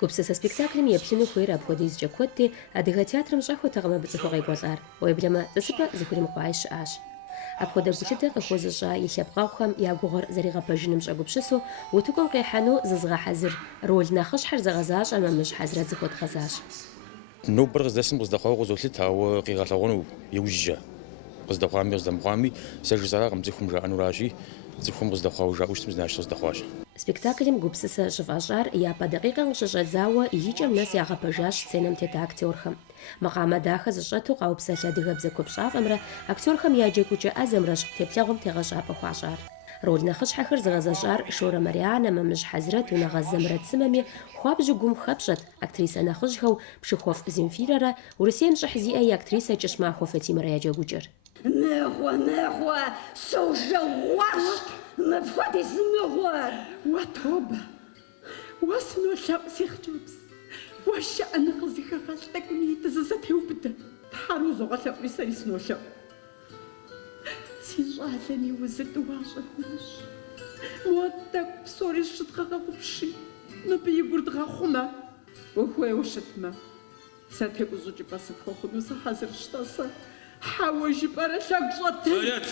Гупсысэ спектаклым еплъыну хуейр апхуэдизкӏэ куэдти, адыгэ театрым щӏэхуэтэкъым абы цӏыхуу къекӏуэлӏар, уеблэмэ цӏысыпӏэ зыхуримыкъуаи щыӏащ. Апхуэдэ гулъытэ къыхуозыщӏа и лъэпкъэгъухэм я гугъэр зэригъэпэжыным щӏэгупсысу, утыкум къехьэну зызгъэхьэзыр роль нэхъыщхьэр зэгъэзащӏэ Мамыщ Хьэзрэт зыхуэдгъэзащ. Нобэр къыздэсым къыздэхъуауэ къызолъыт, ауэ къигъэлъэгъуэну иужькӏэ. Къыздэхъуами къыздэмыхъуами, сэ жызэракъым цӏыхум жаӏэнуращи, цӏыхум къыздэхъуауэ жаӏэу щытым знащ къыздэхъуащ. Спектаклым гупсысэ щыфӏэщӏар япэ дакъикъэм къыщыщӏэдзауэ икӏэм нэс ягъэпэжащ сценэм тета актерхэм. Макъамэ дахэ зыщӏэту къаупсэлъ адыгэбзэ куэпщӏафӏэмрэ актерхэм я джэгукӏэ ӏэзэмрэщ теплъэгъум тегъэщӏапӏэ хуащӏар. Роль нэхъыщхьэхэр зыгъэзэщӏар Шорэ Марянэ, Мамыщ Хьэзрэт, Унагъэ Зэмрэт Сымэми хуабжьу гум хэпщӏэт актрисэ нэхъыжьхэу Пшыхъуэфӏ Земфирэрэ, Урысейм щӏыхь зиӏэ и актрисэ Кӏыщмахуэ Фатимэрэ я джэгукӏэр. Мыгъуэ, сожэгъуащ, мыпхуэдиз мыгъуэ. Уэ тобэ, уэ сынолъэӏу си хъыджэбз, уэ щыӏэны къызыхэгъэлъ тӏэкӏуни дызызэтеубыдэ. Тхьэри узогъэлъэӏуи сэри сынолъэӏу. Си щӏалэми узытӏу уащӏэхунущ. Муэ тӏэкӏу псори щыдгъэгъэгъупщи, мыбы и гур дгъэхъумэ. Ухуейуэ щытмэ, сэ текӏущӏыкӏыпӏэ сыпхуэхъуну сыхьэзыр щтӏасэ. Хьэуэ жыпӏэрэ лъэгу щӏэтынщ.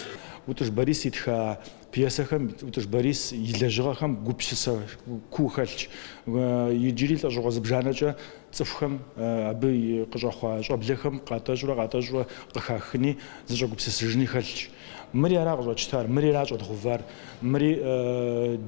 Утыж Борис итха пьесэхэм, утыж Борис и лэжьыгъэхэм гупсысэ куу хэлъщ. Иджыри лӏэщӏыгъуэ зыбжанэкӏэ цӏыхухэм абы къыщӏэхъуа щӏэблэхэм къатӏэщӏурэ къыхахыни зыщӏэгупсысыжыни хэлъщ. Мыри ара къыщӏэкӏытар, мыри ара щӏэдгъувар, мыри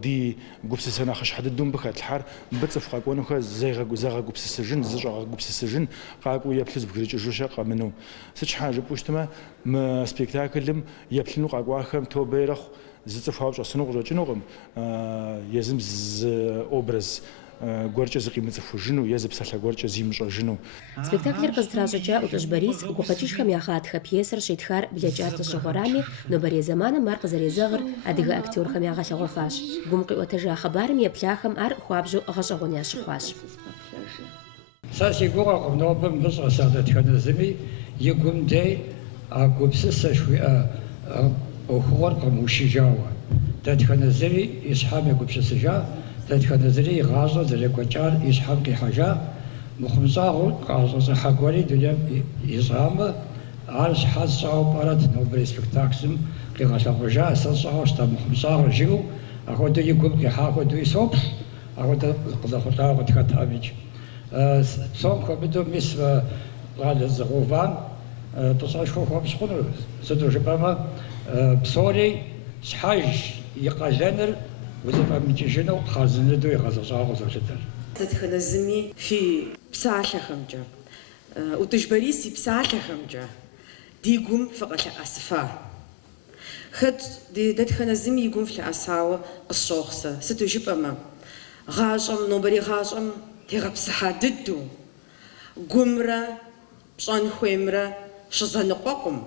ди гупсысэ нэхъыщхьэ дыдэу мыбы хэлъхьар, мыбы цӏыху къэкӏуэнухэр зэгъэгупсысыжын, зыщӏэгъэгупсысыжын къакӏуэу еплъу зыбгрыкӏыжу къэмыну. Сыт щхьа жыпӏэу щытмэ, мы спектаклым еплъыну къакӏуахэм тобэ ирэхъу зы цӏыхуауэ щӏэсыну къыщӏэкӏынукъым, езым зы образ гуэркӏэ зыкъимыцӏыхужыну, е зы псалъэ гуэркӏэ зимыщӏэжыну. Спектаклыр къызытращӏыкӏа ӏутӏыж Борис гукъэкӏыжхэм я гъатхэ пьесэр щитхар блэкӏар тӏыщыгъуэрами, нобэрей зэманым ар къызэрезэгъыр адыгэ актерхэм ягъэлъэгъуэфащ. Гум къиӏуэтэжа хъыбарым еплъахэм ар хуабжьу гъэщӏэгъуэн ящыхъуащ. Сэ си гугъэкъым нобэ мыбы щӏэса дэтхэнэ зыми и гум дей а гупсысэ жыхуиӏэ ӏуэхугъуэр къэмыушыжауэ. Дэтхэнэ зыри и щхьэм егупсысыжа, дэтхэнэ зыри и гъащӏэр зэрекӏуэкӏар и щхьэм къихьэжа, мыхъумыщӏагъыу къащӏэщӏыхьэ гуэри дунейм ищӏамэ, ар щхьэ сщӏауэ пӏэрэ нобэрей спектаклым къигъэлъэгъуэжа, сэ сщӏауэ щыта мыхъумыщӏагъыр жиӏэу, апхуэдэу и гум къихьа хуэдэуи соплъ, апхуэдэ къызэхъулӏауэ къытхэтам икӏ. Псом хуэмыдэу мис къалэ зыгъэувам пӏыщӏэшхуэ хуэпщӏ хъуну, сыту жыпӏэмэ, псори щхьэж и къалэныр узыфӏэмыкӏыжыну хъарзынэдэу игъэзэщӏауэ къызолъытэр. Дэтхэнэ зыми фи псалъэхэмкӏэ, ӏутӏыж Борис и псалъэхэмкӏэ ди гум фыкъэлъэӏэсыфа. Хэт дэтхэнэ зыми и гум флъэӏэсауэ къысщохъу сэ. Сыту жыпӏэмэ, гъащӏэм, нобэрей гъащӏэм тегъэпсыхьа дыдэу, гумрэ пщӏэн хуеймрэ щызэныкъуэкъым.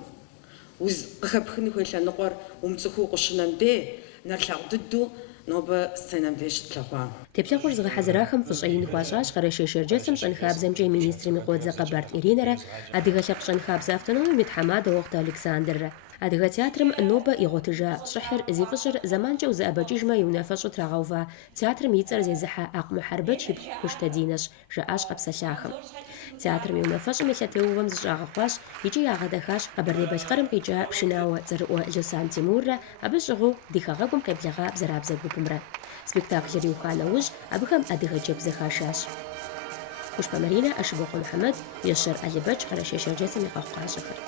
Къыхэпхын хуей лъэныкъуэр умыцӏыхуу укъыщынэн де, нэрылъагъу дыдэу нобэ сценэм деж щытлъэгъуа. Теплъэгъур зыгъэхьэзырахэм фӏыщӏэ ин хуащӏащ Къэрэшей Шэрджэсым щӏэнхабзэмкӏэ и министрым и къуодзэ Къэбэрт Иринэрэ, адыгэ лъэпкъ щӏэнхабзэ автономием и тхьэмадэ Уохътэ Александррэ. Адыгэ театрым нобэ игъуэтыжа щӏыхьыр зи фӏыщӏыр заманкӏэ узыӏэбэкӏыжмэ и унафэщӏу трагъэува, театрым и цӏэр зезыхьэ Акъу Мухьэрбэч ипхъу Хущтадинэщ, жаӏащ къэпсэлъахэм. Театрым и унафэщӏым и лъэтеувэм зыщӏагъэхъуащ икӏи ягъэдэхащ Къэбэрдей-Балъкъэрым къикӏа пшынауэ цӏэрыӏуэ Лёсан Тимуррэ, абы щыгъуу ди хэгъэгум къеблэгъа бзэрабзэ гупымрэ. Спектаклыр иуха нэужь абыхэм адыгэ джэб зэхашащ. Хущпэ Маринэ, Ӏэшыбокъуэ Мухьэмэд, Ещэр Алибэч, Къэрэшей Шэрджэсым и къэхъу къащэхэр.